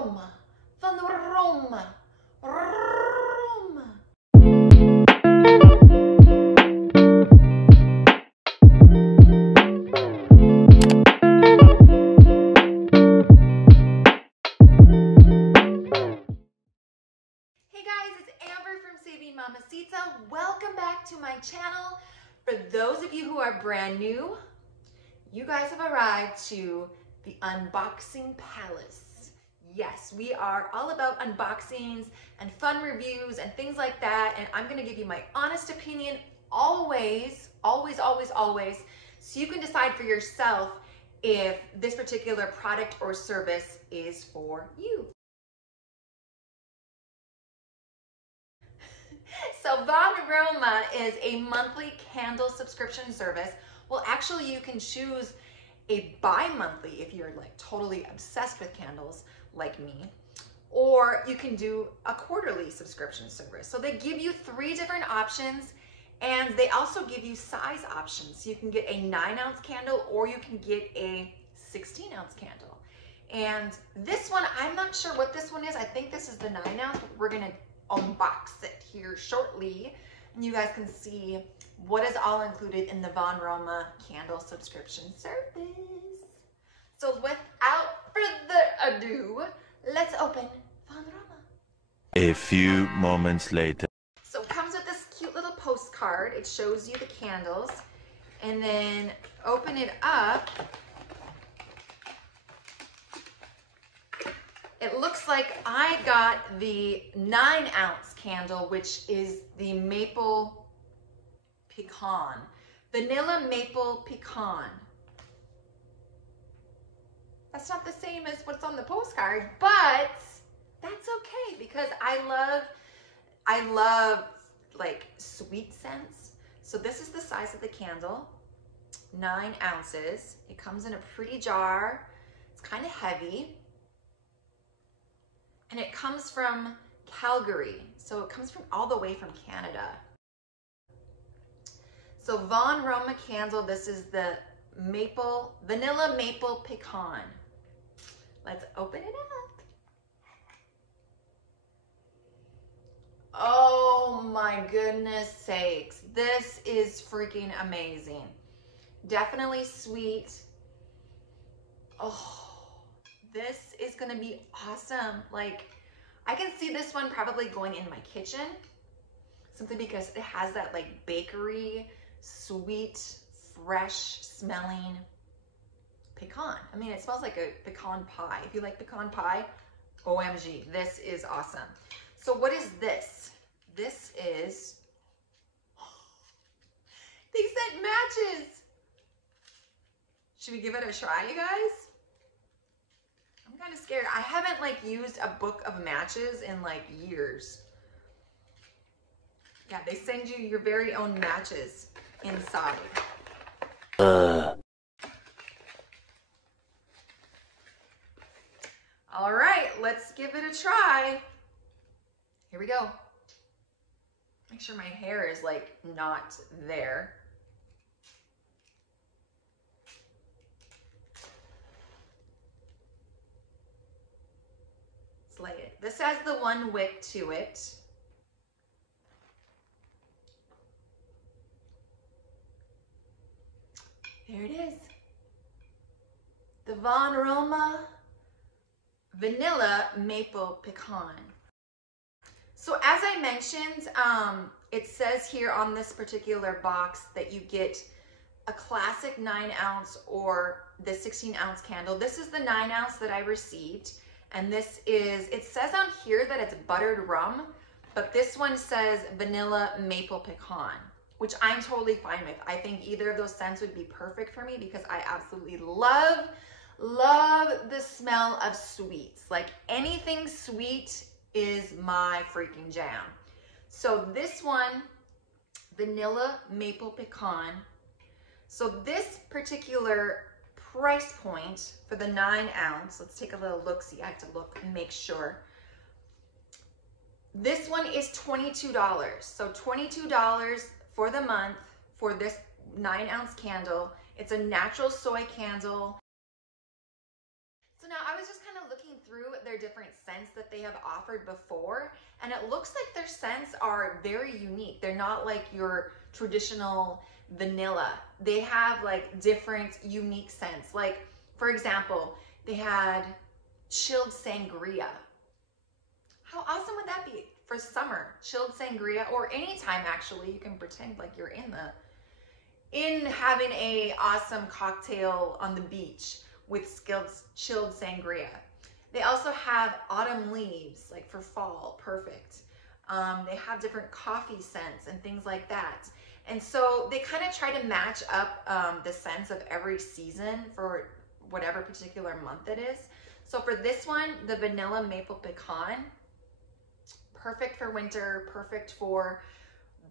Vonroma, Vonroma, Roma. Hey guys, it's Amber from Mamacita. Welcome back to my channel. For those of you who are brand new, you guys have arrived to the unboxing palace. Yes, we are all about unboxings and fun reviews and things like that. And I'm gonna give you my honest opinion always, so you can decide for yourself if this particular product or service is for you. So Vonroma is a monthly candle subscription service. Well, actually you can choose a bi-monthly if you're like totally obsessed with candles like me, or you can do a quarterly subscription service. So they give you 3 different options, and they also give you size options. So you can get a 9-ounce candle or you can get a 16-ounce candle. And this one, I'm not sure what this one is. I think this is the 9-ounce, but we're gonna unbox it here shortly, and you guys can see what is all included in the Vonroma candle subscription service. So without further ado, let's open Vonroma. A few moments later. So it comes with this cute little postcard. It shows you the candles, and then open it up. It looks like I got the 9-ounce candle, which is the maple pecan, vanilla maple pecan. That's not the same as what's on the postcard, but that's okay because I love like sweet scents. So this is the size of the candle, 9 ounces. It comes in a pretty jar. It's kind of heavy. And it comes from Calgary. So it comes from all the way from Canada. So Vonroma Candle, this is the vanilla maple pecan. Let's open it up. Oh my goodness sakes. This is freaking amazing. Definitely sweet. Oh. This is gonna be awesome. Like, I can see this one probably going in my kitchen, simply because it has that like bakery, sweet, fresh smelling pecan. I mean, it smells like a pecan pie. If you like pecan pie, OMG, this is awesome. So what is this? This is, they sent matches. Should we give it a try, you guys? I'm kind of scared. I haven't like used a book of matches in like years. Yeah, they send you your very own matches inside. All right, let's give it a try. Here we go. Make sure my hair is like not there. Slay it. This has the 1 wick to it. There it is. The Vonroma Vanilla Maple Pecan. So as I mentioned, it says here on this particular box that you get a classic 9-ounce or the 16-ounce candle. This is the 9-ounce that I received. And this is, it says on here that it's buttered rum, but this one says vanilla maple pecan, which I'm totally fine with. I think either of those scents would be perfect for me because I absolutely love the smell of sweets. Like anything sweet is my freaking jam. So this one, vanilla maple pecan. So this particular price point for the 9-ounce, let's take a little look-see. I have to look and make sure. This one is $22. So $22 for the month for this 9-ounce candle. It's a natural soy candle. So now I was just kind of looking through their different scents that they have offered before, and it looks like their scents are very unique. They're not like your traditional vanilla. They have like different unique scents. Like, for example, they had chilled sangria. How awesome would that be for summer? Chilled sangria, or anytime actually. You can pretend like you're in having a awesome cocktail on the beach with chilled sangria. They also have autumn leaves, like for fall, perfect. They have different coffee scents and things like that. And so they kind of try to match up the scents of every season for whatever particular month it is. So for this one, the vanilla maple pecan, perfect for winter, perfect for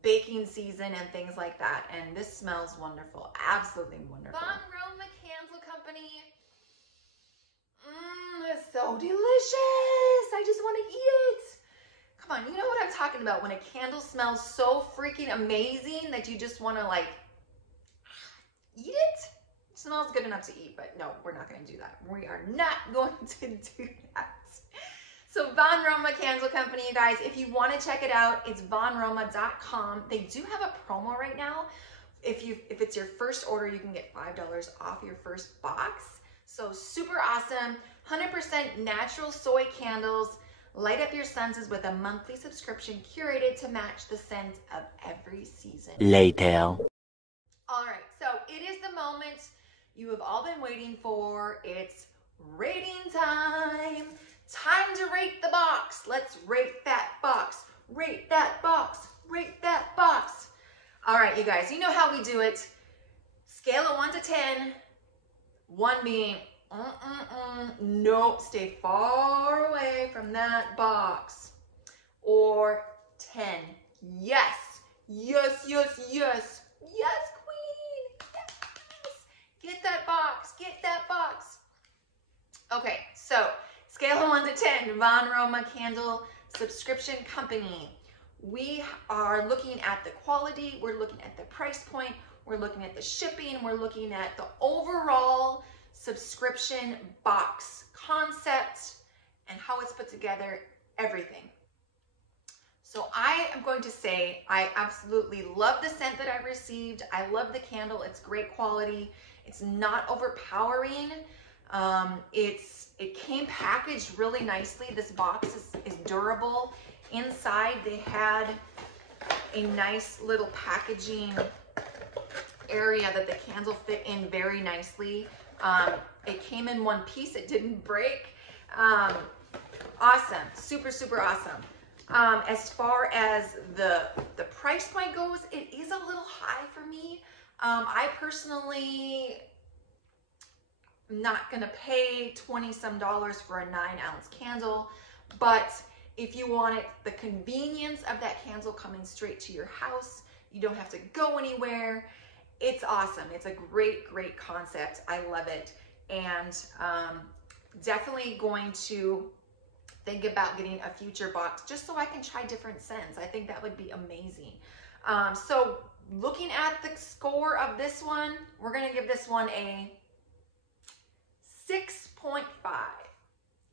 baking season and things like that. And this smells wonderful, absolutely wonderful. Vonroma Candle Company. It's so delicious. I just want to eat it. Come on, you know what I'm talking about when a candle smells so freaking amazing that you just want to like eat it. It smells good enough to eat, but no, we're not going to do that. We are not going to do that. So Vonroma Candle Company, you guys, if you want to check it out, it's vonroma.com. They do have a promo right now. If it's your first order, you can get $5 off your first box. So super awesome, 100% natural soy candles. Light up your senses with a monthly subscription curated to match the scent of every season. Later. All right, so it is the moment you have all been waiting for. It's rating time. Time to rate the box. Let's rate that box. Rate that box. Rate that box. All right, you guys, you know how we do it. Scale of 1 to 10. 1 being, nope, stay far away from that box. Or 10, yes, yes, yes, yes, yes, queen, yes. Get that box, get that box. Okay, so scale of 1 to 10, Vonroma Candle Subscription Company. We are looking at the quality, we're looking at the price point, we're looking at the shipping, we're looking at the overall subscription box concept and how it's put together, everything. So I am going to say I absolutely love the scent that I received. I love the candle. It's great quality. It's not overpowering. It came packaged really nicely. This box is durable. Inside they had a nice little packaging area that the candle fit in very nicely. It came in one piece. It didn't break. Awesome. Super, super awesome. As far as the price point goes, it is a little high for me. I personally am not going to pay $20-some for a 9-ounce candle, but if you wanted the convenience of that candle coming straight to your house, you don't have to go anywhere. It's awesome. It's a great, great concept. I love it. And definitely going to think about getting a future box just so I can try different scents. I think that would be amazing. So looking at the score of this one, we're going to give this one a 6.5.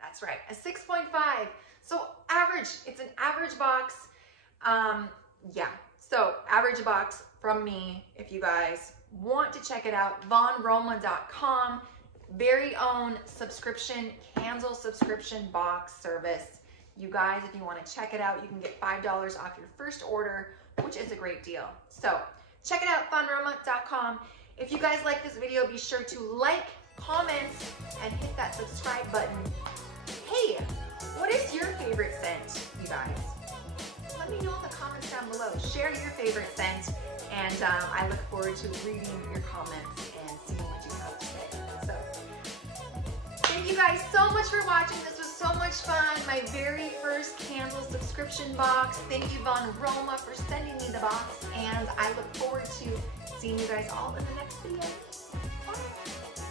That's right, a 6.5. So average, it's an average box. Yeah, so average box from me. If you guys want to check it out, vonroma.com, very own subscription, candle subscription box service. You guys, if you want to check it out, you can get $5 off your first order, which is a great deal. So check it out, vonroma.com. If you guys like this video, be sure to like, comment, and hit that subscribe button. Hey, what is your favorite scent, you guys? Let me know in the comments down below. Share your favorite scent, and I look forward to reading your comments and seeing what you have to say. So, thank you guys so much for watching. This was so much fun. My very first candle subscription box. Thank you, Vonroma, for sending me the box, and I look forward to seeing you guys all in the next video. Bye.